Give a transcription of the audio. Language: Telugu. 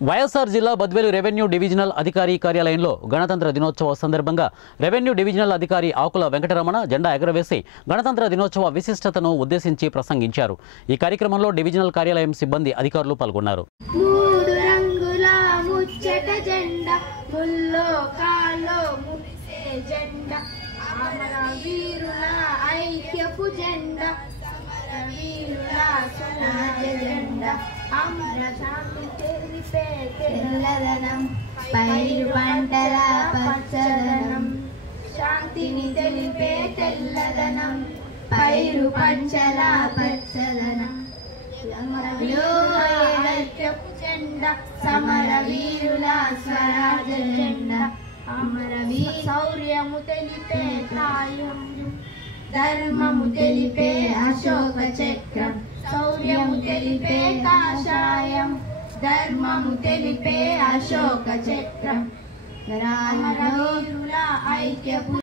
వైఎస్ఆర్ జిల్లా బద్వేలు రెవెన్యూ డివిజనల్ అధికారి కార్యాలయంలో గణతంత్ర దినోత్సవ సందర్భంగా రెవెన్యూ డివిజనల్ అధికారి ఆకుల వెంకటరమణ జెండా ఎగరవేసి గణతంత్ర దినోత్సవ విశిష్టతను ఉద్దేశించి ప్రసంగించారు. ఈ కార్యక్రమంలో డివిజనల్ కార్యాలయం సిబ్బంది అధికారులు పాల్గొన్నారు. పైరు పంటల పచ్చదనం శాంతిని తెలిపే తెల్లదనం పైరు పంటల పచ్చదనం ఐక్యపు జెండా సమర వీరుల స్వరాజ జెండా శౌర్యము తెలిపే త్రాయం ధర్మము తెలిపే అశోక చక్రం శౌర్యము తెలిపే కాషాయం ధర్మము తెలిపే అశోక చక్రం రామర వీరుల ఐక్యపు